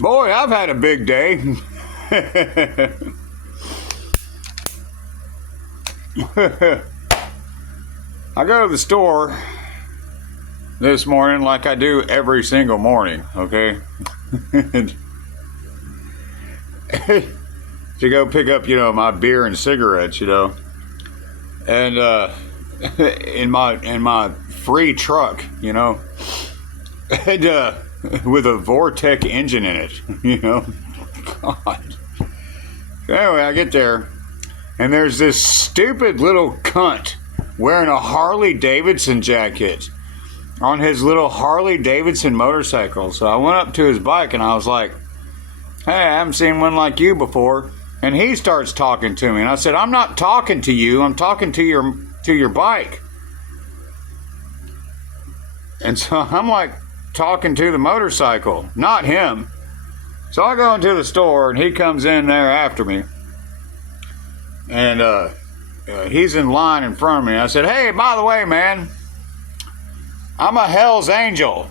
Boy, I've had a big day. I go to the store this morning like I do every single morning, okay? To go pick up, my beer and cigarettes, and in my free truck, and with a Vortec engine in it, God. Anyway, I get there, and there's this stupid little cunt wearing a Harley Davidson jacket on his little Harley Davidson motorcycle. So I went up to his bike and I was like, hey, I haven't seen one like you before. And he starts talking to me, and I said, I'm not talking to you, I'm talking to your bike. And so I'm like talking to the motorcycle, not him. So I go into the store, and he comes in there after me, and he's in line in front of me. I said, hey, by the way, man, I'm a Hell's Angel,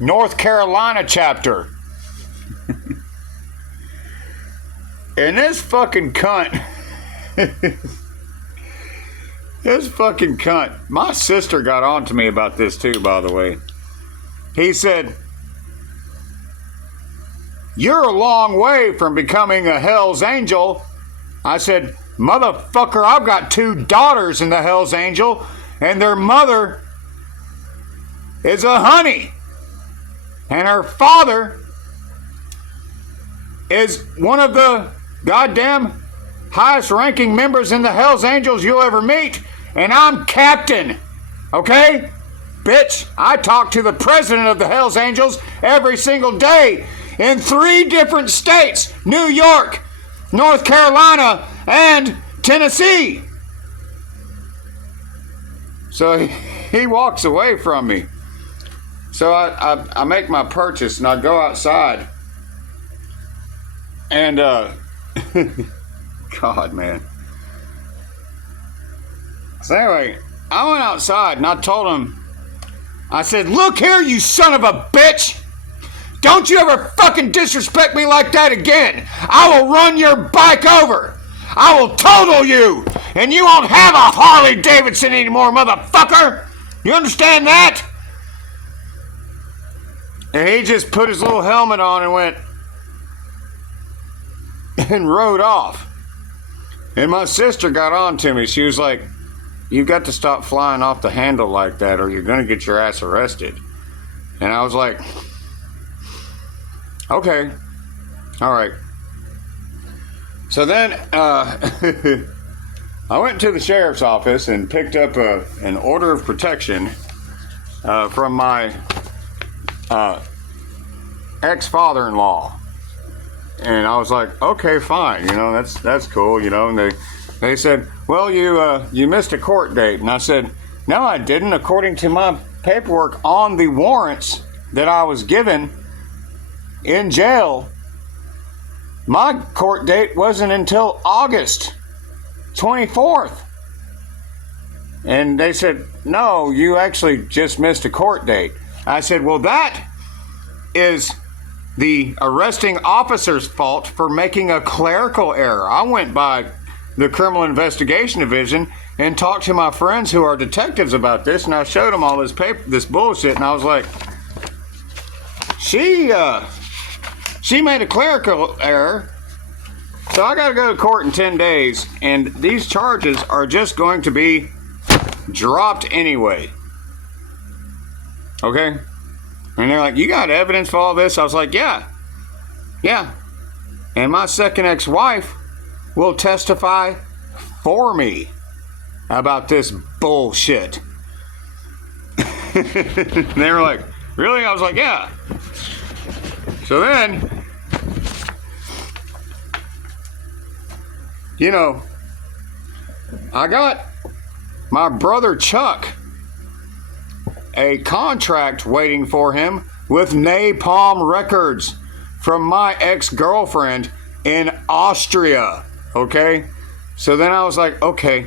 North Carolina chapter. And this fucking cunt, my sister got on to me about this too, by the way. He said, you're a long way from becoming a Hell's Angel. I said, motherfucker, I've got 2 daughters in the Hell's Angel, and their mother is a honey, and her father is one of the goddamn highest ranking members in the Hells Angels you'll ever meet, and I'm captain, okay? Bitch, I talk to the president of the Hells Angels every single day in 3 different states: New York, North Carolina, and Tennessee. So he walks away from me. So I make my purchase, and I go outside, and God, man. So anyway, I went outside and I told him, I said, look here, you son of a bitch. Don't you ever fucking disrespect me like that again. I will run your bike over. I will total you. And you won't have a Harley Davidson anymore, motherfucker. You understand that? And he just put his little helmet on and went and rode off. And my sister got on to me. She was like, you've got to stop flying off the handle like that, or you're going to get your ass arrested. And I was like, okay, all right. So then I went to the sheriff's office and picked up an order of protection from my ex-father-in-law. And I was like, okay, fine, that's cool, and they said, well, you missed a court date. And I said, no, I didn't. According to my paperwork on the warrants that I was given in jail, my court date wasn't until August 24th. And they said, no, you actually just missed a court date. I said, well, that is the arresting officer's fault for making a clerical error. I went by the Criminal Investigation Division and talked to my friends who are detectives about this, and I showed them all this bullshit, and I was like, she made a clerical error, so I gotta go to court in 10 days, and these charges are just going to be dropped anyway. Okay? And they're like, you got evidence for all this? I was like, yeah. And my second ex-wife will testify for me about this bullshit. They were like, really? I was like, yeah. So then, I got my brother Chuck a contract waiting for him with Napalm Records from my ex-girlfriend in Austria, okay? So then I was like, okay.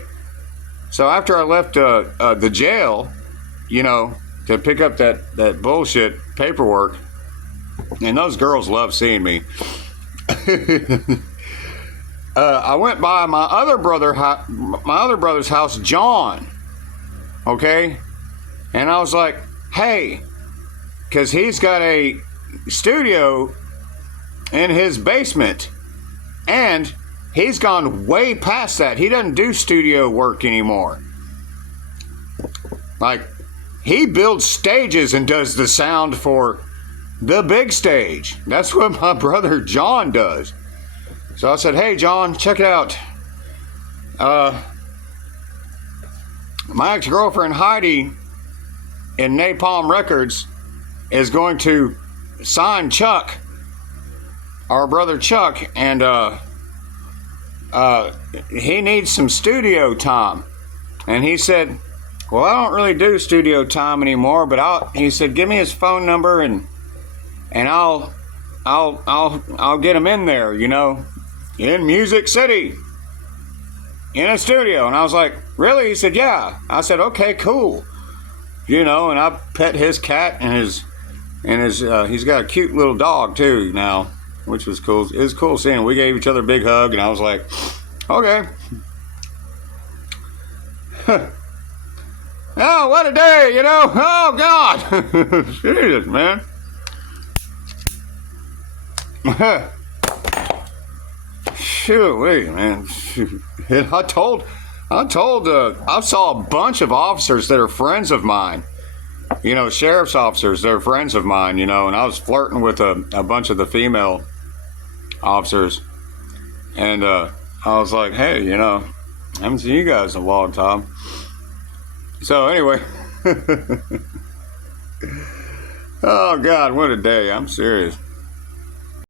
So after I left the jail, to pick up that bullshit paperwork, And those girls love seeing me. I went by my other brother's house, John. Okay, and I was like, hey, because he's got a studio in his basement, and he's gone way past that. He doesn't do studio work anymore. Like, he builds stages and does the sound for the big stage. That's what my brother John does. So I said, hey, John, check it out. My ex-girlfriend Heidi in Napalm Records is going to sign Chuck, our brother Chuck, and he needs some studio time. And he said, well, I don't really do studio time anymore, but he said, give me his phone number and I'll get him in there, you know, in Music City, in a studio. And I was like, really? He said, yeah. I said, okay, cool. You know, and I pet his cat and he's got a cute little dog too now, which was cool. It was cool seeing him. We gave each other a big hug, and I was like, okay. Oh, what a day, you know? Oh, God. Jesus, man. Shoot, wait, man. I saw a bunch of officers that are friends of mine. You know, sheriff's officers, they're friends of mine, you know, and I was flirting with a bunch of the female officers. And I was like, hey, you know, I haven't seen you guys in a long time. So anyway. Oh, God, what a day. I'm serious.